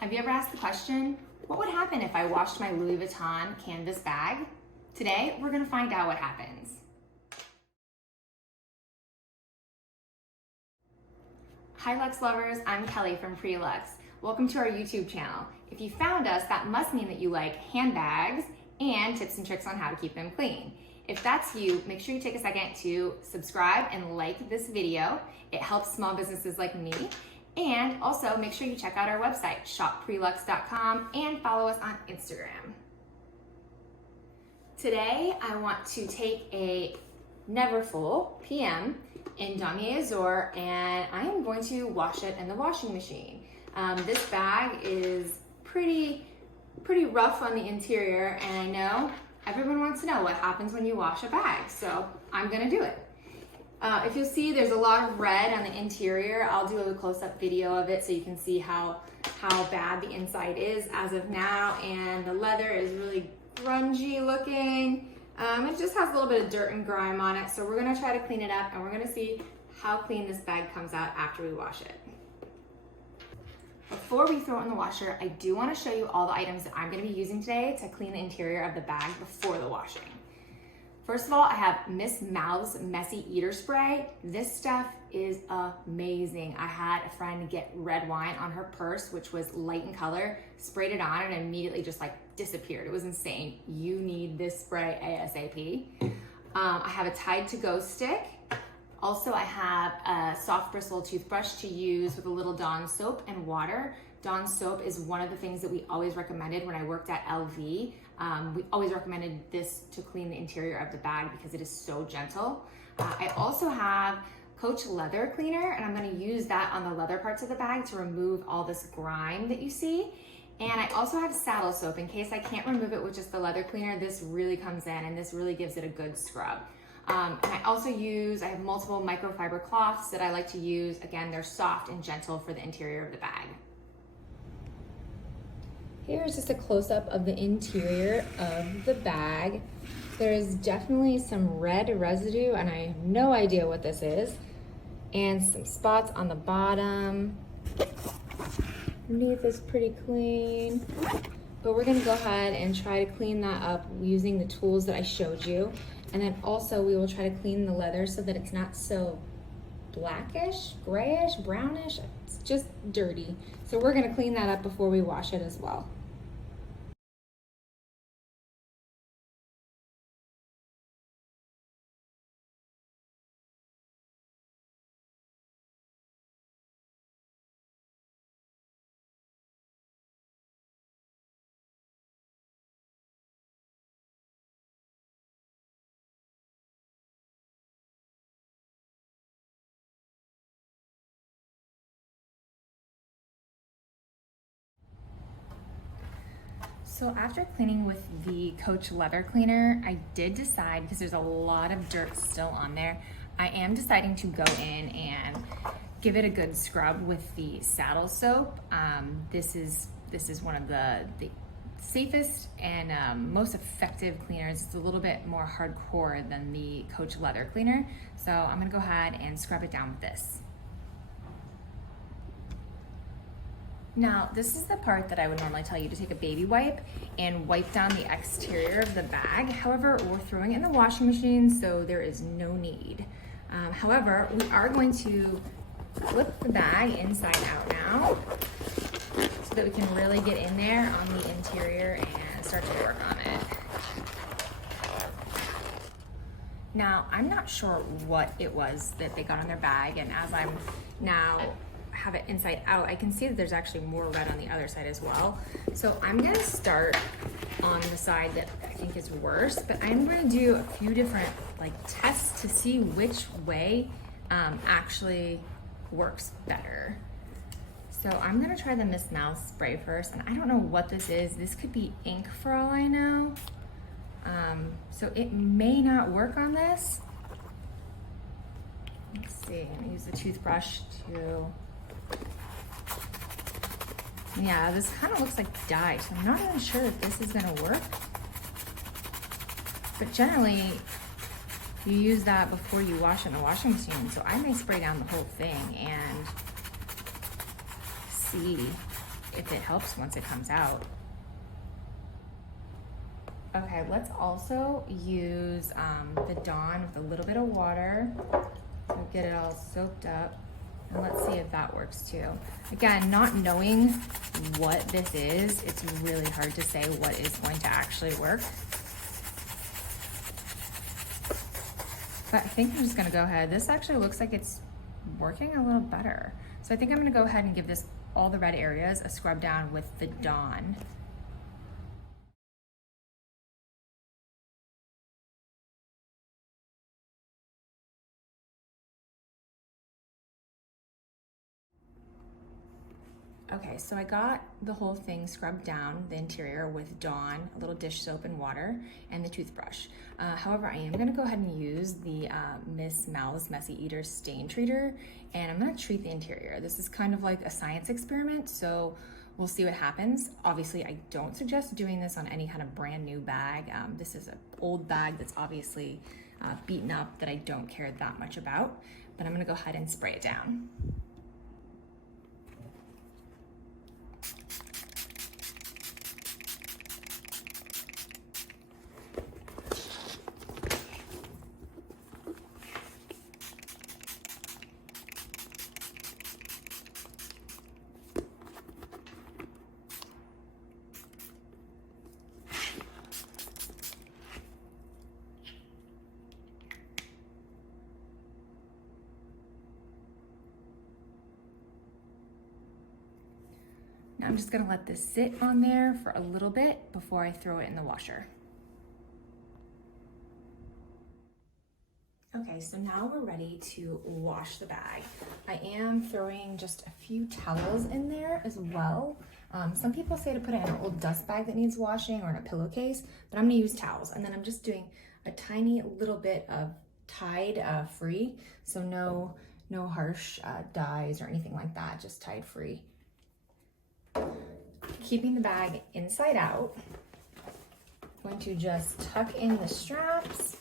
Have you ever asked the question, what would happen if I washed my Louis Vuitton canvas bag? Today, we're gonna find out what happens. Hi Luxe lovers, I'm Kelly from Pretty Luxe. Welcome to our YouTube channel. If you found us, that must mean that you like handbags and tips and tricks on how to keep them clean. If that's you, make sure you take a second to subscribe and like this video. It helps small businesses like me. And also make sure you check out our website, shoppreluxe.com, and follow us on Instagram. Today, I want to take a Neverfull PM in Damier Azur, and I am going to wash it in the washing machine. This bag is pretty rough on the interior, and I know everyone wants to know what happens when you wash a bag, so I'm gonna do it. If you'll see, there's a lot of red on the interior. I'll do a close-up video of it so you can see how bad the inside is as of now, and the leather is really grungy looking. It just has a little bit of dirt and grime on it, so we're gonna try to clean it up, and we're gonna see how clean this bag comes out after we wash it. Before we throw it in the washer, I do wanna show you all the items that I'm gonna be using today to clean the interior of the bag before the washing. First of all, I have Miss Mouth's Messy Eater Spray. This stuff is amazing. I had a friend get red wine on her purse, which was light in color, sprayed it on, and immediately just like disappeared. It was insane. You need this spray ASAP. I have a Tide to Go stick. Also, I have a soft bristle toothbrush to use with a little Dawn soap and water. Dawn soap is one of the things that we always recommended when I worked at LV. We always recommended this to clean the interior of the bag because it is so gentle. I also have Coach leather cleaner, and I'm gonna use that on the leather parts of the bag to remove all this grime that you see. And I also have saddle soap in case I can't remove it with just the leather cleaner. This really comes in and this really gives it a good scrub. And I also have multiple microfiber cloths that I like to use. Again, they're soft and gentle for the interior of the bag. Here's just a close-up of the interior of the bag. There's definitely some red residue, and I have no idea what this is. And some spots on the bottom. Underneath is pretty clean. But we're gonna go ahead and try to clean that up using the tools that I showed you. And then also we will try to clean the leather so that it's not so blackish, grayish, brownish. It's just dirty. So we're gonna clean that up before we wash it as well. So after cleaning with the Coach leather cleaner, I did decide, because there's a lot of dirt still on there, I am deciding to go in and give it a good scrub with the saddle soap. This is one of the safest and most effective cleaners. It's a little bit more hardcore than the Coach leather cleaner. So I'm gonna go ahead and scrub it down with this. Now, this is the part that I would normally tell you to take a baby wipe and wipe down the exterior of the bag. However, we're throwing it in the washing machine, so there is no need. However, we are going to flip the bag inside out now so that we can really get in there on the interior and start to work on it. Now, I'm not sure what it was that they got on their bag, and as I'm now have it inside out, I can see that there's actually more red on the other side as well. So I'm gonna start on the side that I think is worse, but I'm gonna do a few different tests to see which way actually works better. So I'm gonna try the Miss Mouth spray first, and I don't know what this is. This could be ink for all I know. So it may not work on this. Let's see, I'm gonna use the toothbrush to, yeah, this kind of looks like dye, so I'm not even sure if this is gonna work. But generally, you use that before you wash it in the washing machine, so I may spray down the whole thing and see if it helps once it comes out. Okay, let's also use the Dawn with a little bit of water. So get it all soaked up. And let's see if that works too. Again, not knowing what this is, it's really hard to say what is going to actually work. But I think I'm just gonna go ahead. This actually looks like it's working a little better. So I think I'm gonna go ahead and give this, all the red areas, a scrub down with the Dawn. Okay, so I got the whole thing scrubbed down, the interior, with Dawn, a little dish soap and water, and the toothbrush. However, I am gonna go ahead and use the Miss Mal's Messy Eater Stain Treater, and I'm gonna treat the interior. This is kind of like a science experiment, so we'll see what happens. Obviously, I don't suggest doing this on any kind of brand new bag. This is an old bag that's obviously beaten up that I don't care that much about, but I'm gonna go ahead and spray it down. Now I'm just gonna let this sit on there for a little bit before I throw it in the washer. Okay, so now we're ready to wash the bag. I am throwing just a few towels in there as well. Some people say to put it in an old dust bag that needs washing or in a pillowcase, but I'm gonna use towels. And then I'm just doing a tiny little bit of Tide free, so no harsh dyes or anything like that, just Tide free. Keeping the bag inside out, I'm going to just tuck in the straps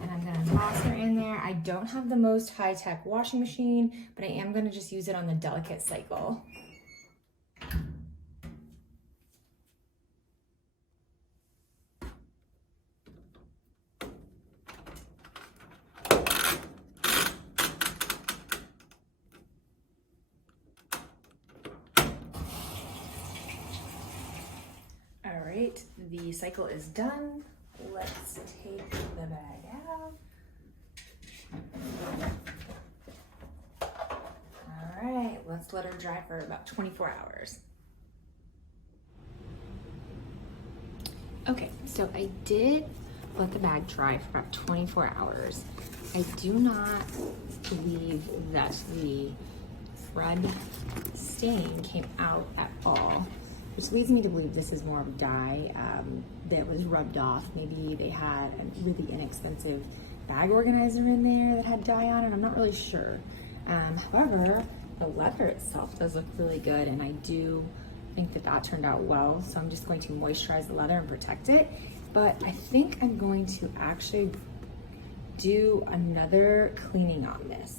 and I'm gonna toss her in there. I don't have the most high-tech washing machine, but I am gonna just use it on the delicate cycle. All right, the cycle is done. Let's take the bag out. All right, let's let her dry for about 24 hours. Okay, so I did let the bag dry for about 24 hours. I do not believe that the red stain came out at all, which leads me to believe this is more of dye that was rubbed off. Maybe they had a really inexpensive bag organizer in there that had dye on it. I'm not really sure. However, the leather itself does look really good, and I do think that that turned out well. So I'm just going to moisturize the leather and protect it. But I think I'm going to actually do another cleaning on this.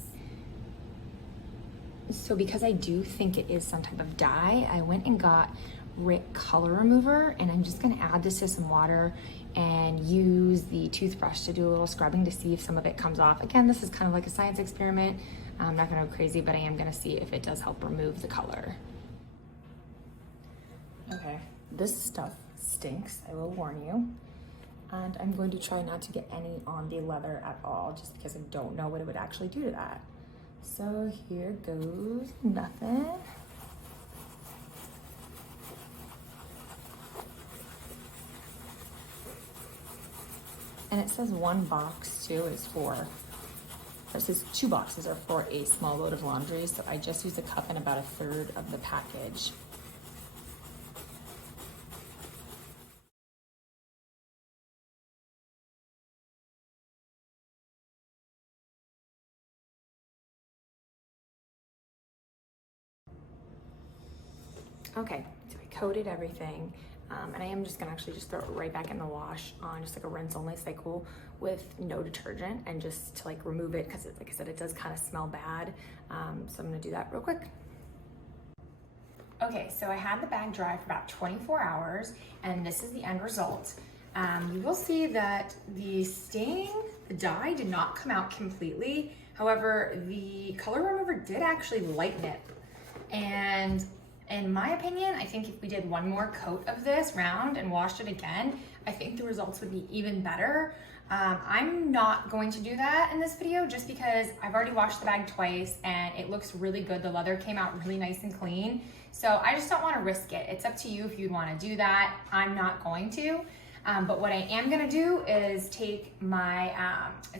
So because I do think it is some type of dye, I went and got Rick color remover, and I'm just gonna add this to some water and use the toothbrush to do a little scrubbing to see if some of it comes off. Again, this is kind of like a science experiment. I'm not gonna go crazy, but I am gonna see if it does help remove the color. Okay, this stuff stinks, I will warn you. And I'm going to try not to get any on the leather at all, just because I don't know what it would actually do to that. So here goes nothing. And it says one box too is for, it says 2 boxes are for a small load of laundry. So I just used a cup and about 1/3 of the package. Okay, so I coated everything, and I am just gonna actually just throw it right back in the wash on just like a rinse only cycle with no detergent, and just to like remove it, because like I said, it does kind of smell bad. So I'm gonna do that real quick. Okay, so I had the bag dry for about 24 hours, and this is the end result. You will see that the stain, the dye did not come out completely. However, the color remover did actually lighten it. And in my opinion, I think if we did one more coat of this round and washed it again, I think the results would be even better. I'm not going to do that in this video just because I've already washed the bag twice and it looks really good. The leather came out really nice and clean. So I just don't want to risk it. It's up to you if you'd want to do that. I'm not going to. But what I am going to do is take my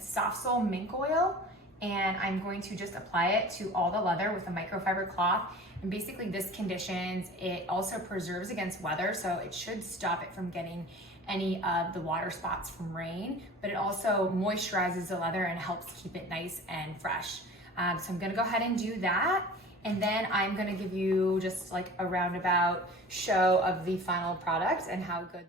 soft sole mink oil, and I'm going to just apply it to all the leather with a microfiber cloth. And basically this conditions, it also preserves against weather, so it should stop it from getting any of the water spots from rain, but it also moisturizes the leather and helps keep it nice and fresh. So I'm gonna go ahead and do that. And then I'm gonna give you just like a roundabout show of the final product and how good.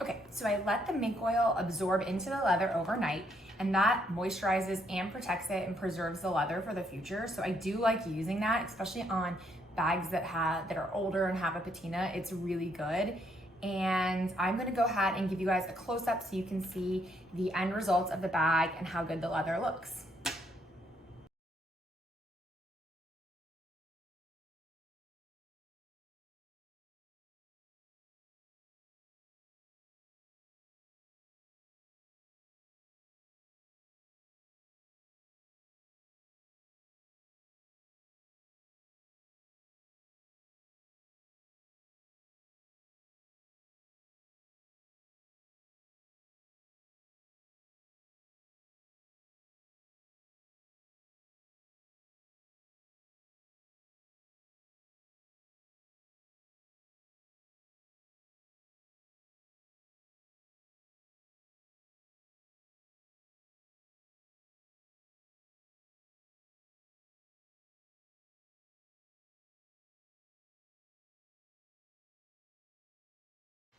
Okay, so I let the mink oil absorb into the leather overnight, and that moisturizes and protects it and preserves the leather for the future. So I do like using that, especially on bags that are older and have a patina. It's really good. And I'm gonna go ahead and give you guys a close-up so you can see the end results of the bag and how good the leather looks.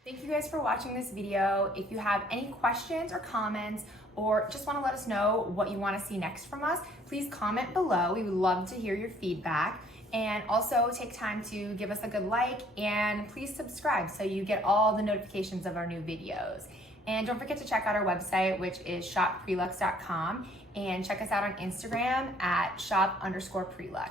Thank you guys for watching this video. If you have any questions or comments, or just want to let us know what you want to see next from us, please comment below. We would love to hear your feedback. And also take time to give us a good like, and please subscribe so you get all the notifications of our new videos. And don't forget to check out our website, which is shopprelux.com, and check us out on Instagram at shop_prelux.